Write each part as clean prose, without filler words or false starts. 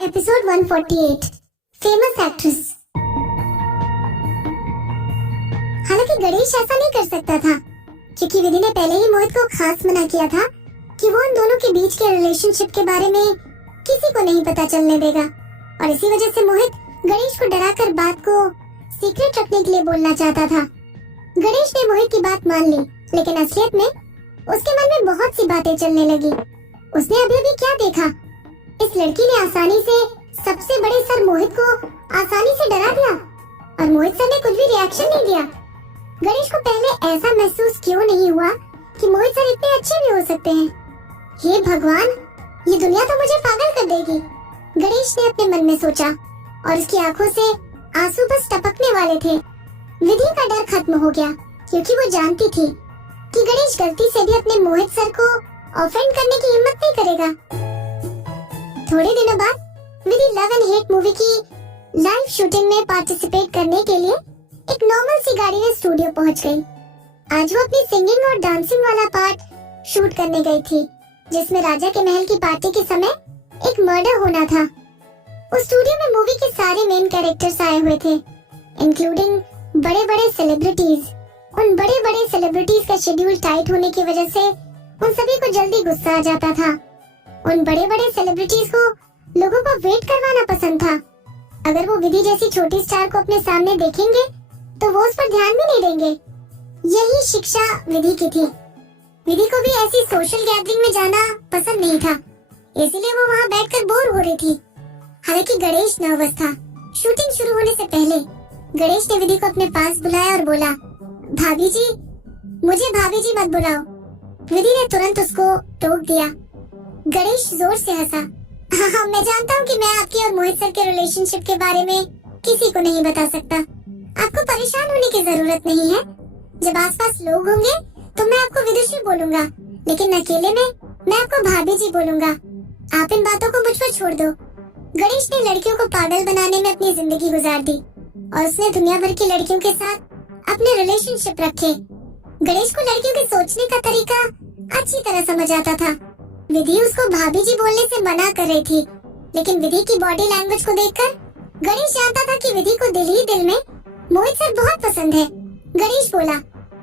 Episode 148 famous actress. हालांकि गणेश ऐसा नहीं कर सकता था क्योंकि विधि ने पहले ही मोहित को खास मना किया था कि वो उन दोनों के बीच के रिलेशनशिप के बारे में किसी को नहीं पता चलने देगा, और इसी वजह से मोहित गणेश को डराकर बात को सीक्रेट रखने के लिए बोलना चाहता था। गणेश ने मोहित की बात मान ली, लेकिन असलियत में उसके मन में बहुत सी बातें चलने लगी। उसने अभी अभी क्या देखा, इस लड़की ने आसानी से सबसे बड़े सर मोहित को आसानी से डरा दिया और मोहित सर ने कुछ भी रिएक्शन नहीं दिया। गणेश को पहले ऐसा महसूस क्यों नहीं हुआ कि मोहित सर इतने अच्छे भी हो सकते हैं। हे भगवान, ये दुनिया तो मुझे पागल कर देगी, गणेश ने अपने मन में सोचा, और उसकी आंखों से आंसू बस टपकने वाले थे। विधि का डर खत्म हो गया क्योंकि वो जानती थी कि गणेश गलती से भी अपने मोहित सर को ऑफेंड करने की हिम्मत नहीं करेगा। थोड़े दिनों बाद विधि लव एंड हेट मूवी की लाइव शूटिंग में पार्टिसिपेट करने के लिए एक नॉर्मल सी गाड़ी में स्टूडियो पहुंच गई। आज वो अपनी सिंगिंग और डांसिंग वाला पार्ट शूट करने गई थी, जिसमें राजा के महल की पार्टी के समय एक मर्डर होना था। उस स्टूडियो में मूवी के सारे मेन कैरेक्टर्स आए हुए थे, इंक्लूडिंग बड़े बड़े सेलिब्रिटीज। उन बड़े बड़े सेलिब्रिटीज का शेड्यूल टाइट होने की वजह से उन सभी को जल्दी गुस्सा आ जाता था। उन बड़े बड़े सेलिब्रिटीज को लोगों को वेट करवाना पसंद था। अगर वो विधि जैसी छोटी स्टार को अपने सामने देखेंगे तो वो उस पर ध्यान भी नहीं देंगे। यही शिक्षा विधि की थी। विधि को भी ऐसी सोशल गैदरिंग में जाना पसंद नहीं था, इसलिए वो वहाँ बैठकर बोर हो रही थी। हालांकि गणेश नर्वस था। शूटिंग शुरू होने से पहले गणेश ने विधि को अपने पास बुलाया और बोला, भाभी जी, मुझे भाभी जी मत बुलाओ। विधि ने तुरंत उसको टोक दिया। गणेश जोर से हंसा। हाँ, मैं जानता हूँ कि मैं आपकी और मोहित सर के रिलेशनशिप के बारे में किसी को नहीं बता सकता। आपको परेशान होने की जरूरत नहीं है। जब आसपास लोग होंगे तो मैं आपको विदुषी बोलूंगा, लेकिन अकेले में मैं आपको भाभी जी बोलूंगा। आप इन बातों को मुझ पर छोड़ दो। गणेश ने लड़कियों को पागल बनाने में अपनी जिंदगी गुजार दी और उसने दुनिया भर की लड़कियों के साथ अपने रिलेशनशिप रखे। गणेश को लड़कियों के सोचने का तरीका अच्छी तरह समझ आता था। विधि उसको भाभी जी बोलने से मना कर रही थी, लेकिन विधि की बॉडी लैंग्वेज को देखकर गणेश जानता था कि विधि को दिल ही दिल में मोहित सर बहुत पसंद है। गणेश बोला,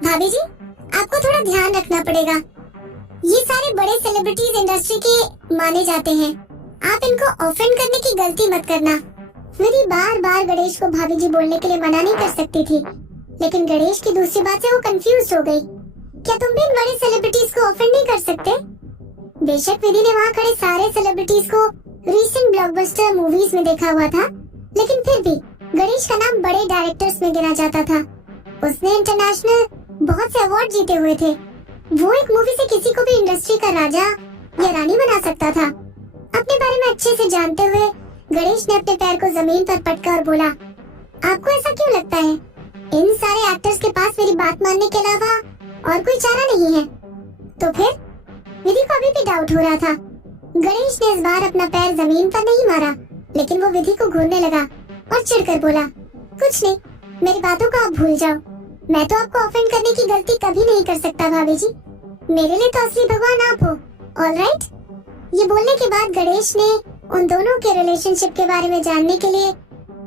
भाभी जी, आपको थोड़ा ध्यान रखना पड़ेगा। ये सारे बड़े सेलिब्रिटीज इंडस्ट्री के माने जाते हैं, आप इनको ऑफेंड करने की गलती मत करना। विधि बार बार गणेश को भाभी जी बोलने के लिए मना नहीं कर सकती थी, लेकिन गणेश की दूसरी बात से वो कंफ्यूज हो गई। क्या तुम भी इन बड़े सेलिब्रिटीज को ऑफेंड नहीं कर सकते? बेशक विधि ने वहाँ खड़े सारे सेलिब्रिटीज को रीसेंट ब्लॉकबस्टर मूवीज में देखा हुआ था, लेकिन फिर भी गणेश का नाम बड़े डायरेक्टर्स में गिना जाता था। उसने इंटरनेशनल बहुत से अवार्ड जीते हुए थे। वो एक मूवी से किसी को भी इंडस्ट्री का राजा या रानी बना सकता था। अपने बारे में अच्छे से जानते हुए गणेश ने अपने पैर को जमीन पर पटका और बोला, आपको ऐसा क्यों लगता है? इन सारे एक्टर्स के पास मेरी बात मानने के अलावा और कोई चारा नहीं है। तो फिर विधि को अभी भी डाउट हो रहा था। गणेश ने इस बार अपना पैर जमीन पर नहीं मारा, लेकिन वो विधि को घूरने लगा और चिढ़कर बोला, कुछ नहीं, मेरी बातों को आप भूल जाओ। मैं तो आपको ऑफेंड करने की गलती कभी नहीं कर सकता भाभी जी। मेरे लिए तो असली भगवान आप हो। ऑलराइट। ये बोलने के बाद गणेश ने उन दोनों के रिलेशनशिप के बारे में जानने के लिए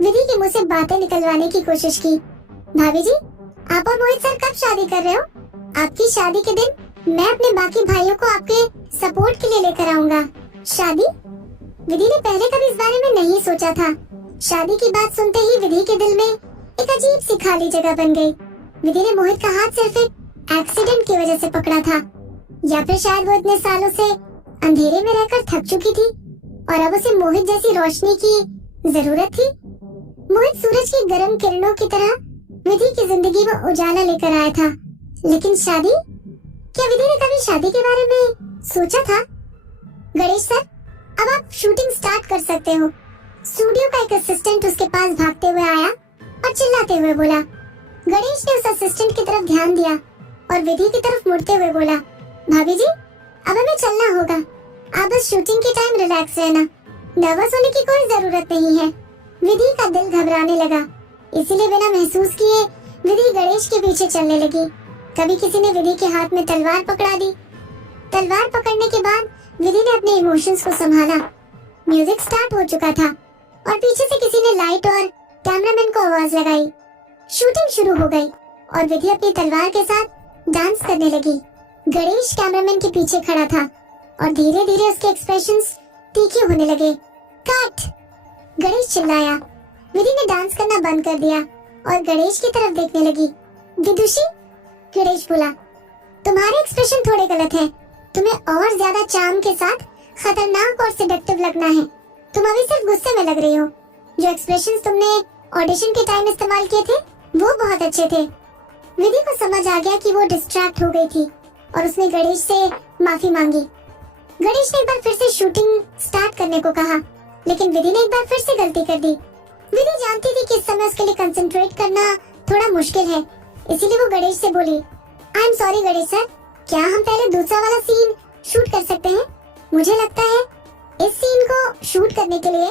विधि के मुंह से बातें निकलवाने की कोशिश की। भाभी जी, आप और मोहित सर कब शादी कर रहे हो? आपकी शादी के दिन मैं अपने बाकी भाइयों को आपके सपोर्ट के लिए लेकर आऊंगा। शादी? विधि ने पहले कभी इस बारे में नहीं सोचा था। शादी की बात सुनते ही विधि के दिल में एक अजीब सी खाली जगह बन गई। विधि ने मोहित का हाथ सिर्फ एक एक्सीडेंट की वजह से पकड़ा था, या फिर शायद वो इतने सालों से अंधेरे में रहकर थक चुकी थी और अब उसे मोहित जैसी रोशनी की जरूरत थी। मोहित सूरज की गर्म किरणों की तरह विधि की जिंदगी में उजाला लेकर आया था, लेकिन शादी? क्या विधि ने कभी शादी के बारे में सोचा था? गणेश सर, अब आप शूटिंग स्टार्ट कर सकते हो। स्टूडियो का एक असिस्टेंट उसके पास भागते हुए आया और चिल्लाते हुए बोला। गणेश ने उस असिस्टेंट की तरफ ध्यान दिया और विधि की तरफ मुड़ते हुए बोला, भाभी जी, अब हमें चलना होगा। आप बस शूटिंग के टाइम रिलैक्स रहना, नर्वस होने की कोई जरूरत नहीं है। विधि का दिल घबराने लगा, इसीलिए बिना महसूस किए विधि गणेश के पीछे चलने लगी। कभी किसी ने विधि के हाथ में तलवार पकड़ा दी। तलवार पकड़ने के बाद विधि ने अपने इमोशंस को संभाला। म्यूजिक स्टार्ट हो चुका था और पीछे से किसी ने लाइट और कैमरामैन को आवाज लगाई। शूटिंग शुरू हो गई और विधि अपनी तलवार के साथ डांस करने लगी। गणेश कैमरामैन के पीछे खड़ा था और धीरे धीरे उसके एक्सप्रेशंस तीखे होने लगे। कट! गणेश चिल्लाया। विधि ने डांस करना बंद कर दिया और गणेश की तरफ देखने लगी। विदुषी, गणेश बोला, तुम्हारे एक्सप्रेशन थोड़े गलत हैं। तुम्हें और ज्यादा चार्म के साथ खतरनाक और सेडक्टिव लगना है। तुम अभी सिर्फ गुस्से में लग रही हो। जो एक्सप्रेशंस तुमने ऑडिशन के टाइम इस्तेमाल किए थे वो बहुत अच्छे थे। विधि को समझ आ गया कि वो डिस्ट्रैक्ट हो गई थी और उसने गणेश से माफी मांगी। गणेश ने एक बार फिर से शूटिंग स्टार्ट करने को कहा, लेकिन विधि ने एक बार फिर से गलती कर दी। विधि जानती थी कि इस समय उसके लिए कंसंट्रेट करना थोड़ा मुश्किल है, इसीलिए वो गणेश से बोली, I am sorry Ganesh sir, क्या हम पहले दूसरा वाला सीन शूट कर सकते हैं? मुझे लगता है इस सीन को शूट करने के लिए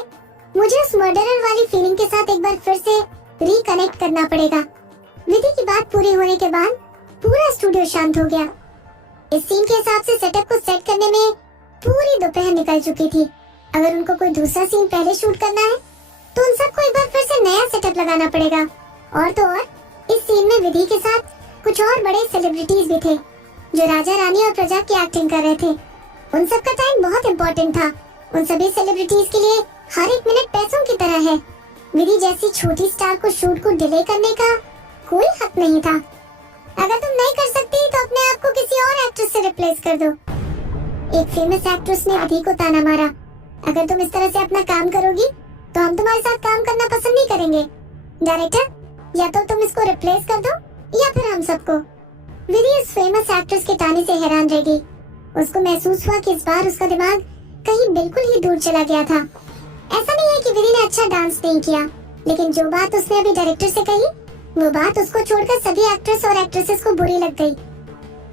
मुझे उस मर्डरर वाली फीलिंग के साथ एक बार फिर से रिकनेक्ट करना पड़ेगा। विधि की बात पूरी होने के बाद पूरा स्टूडियो शांत हो गया। इस सीन के हिसाब से सेटअप को सेट करने में पूरी दोपहर निकल चुकी थी। अगर उनको कोई दूसरा सीन पहले शूट करना है तो उन सबको एक बार फिर से नया सेटअप लगाना पड़ेगा। और तो और इस सीन में विधि के साथ कुछ और बड़े सेलिब्रिटीज भी थे जो राजा रानी और प्रजा की एक्टिंग कर रहे थे। उन सब का टाइम बहुत इम्पोर्टेंट था। उन सभी सेलिब्रिटीज के लिए हर एक मिनट पैसों की तरह है। विधि जैसी छोटी स्टार को शूट को डिले करने का कोई हक नहीं था। अगर तुम नहीं कर सकती तो अपने आप को किसी और एक्ट्रेस से रिप्लेस कर दो। एक फेमस एक्ट्रेस ने विधि को ताना मारा, अगर तुम इस तरह से अपना काम करोगी तो हम तुम्हारे साथ काम करना पसंद नहीं करेंगे। डायरेक्टर, या तो तुम इसको रिप्लेस कर दो या फिर हम सबको। विधि इस फेमस एक्ट्रेस के ताने से हैरान रह गई। उसको महसूस हुआ कि इस बार उसका दिमाग कहीं बिल्कुल ही दूर चला गया था। ऐसा नहीं है कि विधि ने अच्छा डांस नहीं किया, लेकिन जो बात उसने अभी डायरेक्टर से कही वो बात उसको छोड़कर सभी एक्ट्रेस और एक्ट्रेसेस को बुरी लग गई।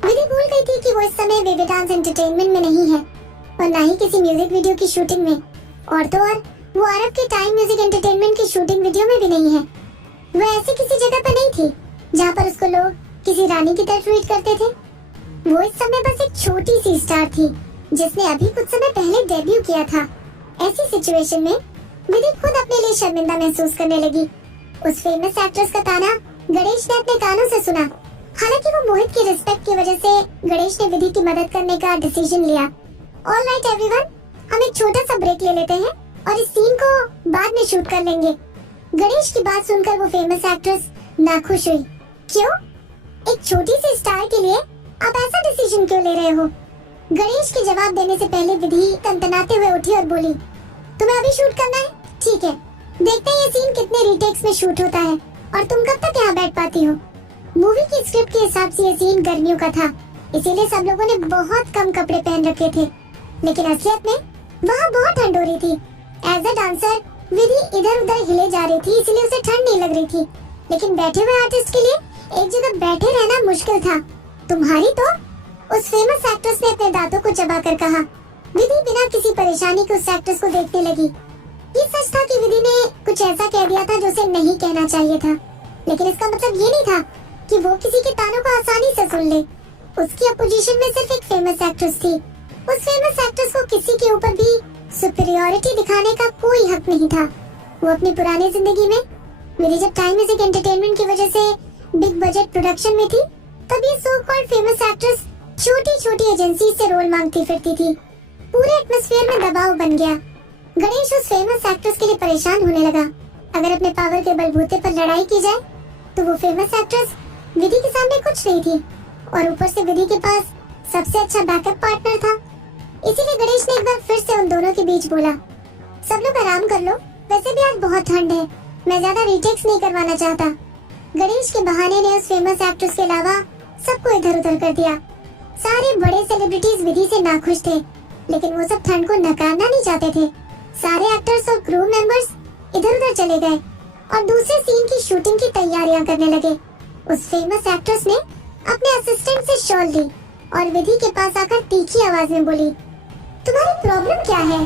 विधि भूल गई थी कि वो इस समय बेबी डांस एंटरटेनमेंट में नहीं है और ना ही किसी म्यूजिक वीडियो की शूटिंग में, और तो और वो अरब के टाइम म्यूजिक एंटरटेनमेंट की शूटिंग वीडियो में भी नहीं है। वो ऐसी किसी जगह पर नहीं थी जहाँ पर उसको लोग किसी रानी की तरह ट्रीट करते थे। वो इस समय बस एक छोटी सी स्टार थी जिसने अभी कुछ समय पहले डेब्यू किया था। ऐसी सिचुएशन में विधि खुद अपने लिए शर्मिंदा महसूस करने लगी। उस फेमस एक्ट्रेस का ताना गणेश ने अपने कानों से सुना। हालांकि वो मोहित की रिस्पेक्ट की वजह से गणेश ने विधि की मदद करने का डिसीजन लिया। ऑल राइट एवरीवन, हम एक छोटा सा ब्रेक ले लेते हैं और इस सीन को बाद में शूट कर लेंगे। गणेश की बात सुनकर वो फेमस एक्ट्रेस नाखुश हुई। क्यों? एक छोटी सी स्टार के लिए आप ऐसा डिसीजन क्यों ले रहे हो? गणेश के जवाब देने से पहले विधि तनतनाते हुए उठी और बोली, तुम्हें अभी शूट करना है? ठीक है, देखते हैं ये सीन कितने रीटेक्स में शूट होता है और तुम कब तक यहाँ बैठ पाती हो। मूवी की स्क्रिप्ट के हिसाब से ये सीन गर्मियों का था, इसीलिए सब लोगों ने बहुत कम कपड़े पहन रखे थे, लेकिन असलियत में वहाँ बहुत ठंड हो रही थी। एज अ डांसर विधि इधर उधर हिले जा रही थी, इसलिए उसे ठंड नहीं लग रही थी, लेकिन बैठे हुए आर्टिस्ट के लिए एक जगह बैठे रहना मुश्किल था। तुम्हारी तो? उस फेमस एक्ट्रेस ने अपने दांतों को चबाकर कहा। विधि बिना किसी परेशानी के उस एक्ट्रेस को देखने लगी। ये सच था कि विधि ने कुछ ऐसा कह दिया था जो उसे नहीं कहना चाहिए था, लेकिन इसका मतलब ये नहीं था कि वो किसी के तानों को आसानी से सुन ले। उसकी अपोजिशन में सिर्फ एक फेमस एक्ट्रेस थी। उस फेमस एक्ट्रेस को किसी के ऊपर भी सुपीरियरिटी दिखाने का कोई हक नहीं था। वो अपनी पुरानी जिंदगी में विधि जब टाइम म्यूजिक एंटरटेनमेंट की वजह से बिग बजट प्रोडक्शन में थी, तब ये सो कॉल्ड फेमस एक्ट्रेस छोटी छोटी एजेंसी से रोल मांगती फिरती थी। पूरे एटमॉस्फेयर में दबाव बन गया। गणेश उस फेमस एक्ट्रेस के लिए परेशान होने लगा। अगर अपने पावर के बलबूते पर लड़ाई की जाए तो वो फेमस एक्ट्रेस विधि के सामने कुछ नहीं थी, और ऊपर से विधि के पास सबसे अच्छा बैकअप पार्टनर था। इसीलिए गणेश ने एक बार फिर से उन दोनों के बीच बोला, सब लोग आराम कर लो, वैसे भी आज बहुत ठंड है, मैं ज्यादा रीटेक्स नहीं करवाना चाहता। गणेश के बहाने ने उस फेमस एक्ट्रेस के अलावा सबको इधर उधर कर दिया। सारे बड़े सेलिब्रिटीज विधि से नाखुश थे, लेकिन वो सब ठंड को नकारना नहीं चाहते थे। सारे एक्टर्स और क्रू मेंबर्स इधर उधर चले गए और दूसरे सीन की शूटिंग की तैयारियां करने लगे। उस फेमस एक्ट्रेस ने अपने असिस्टेंट से शॉल ली और विधि के पास आकर तीखी आवाज में बोली, तुम्हारी प्रॉब्लम क्या है?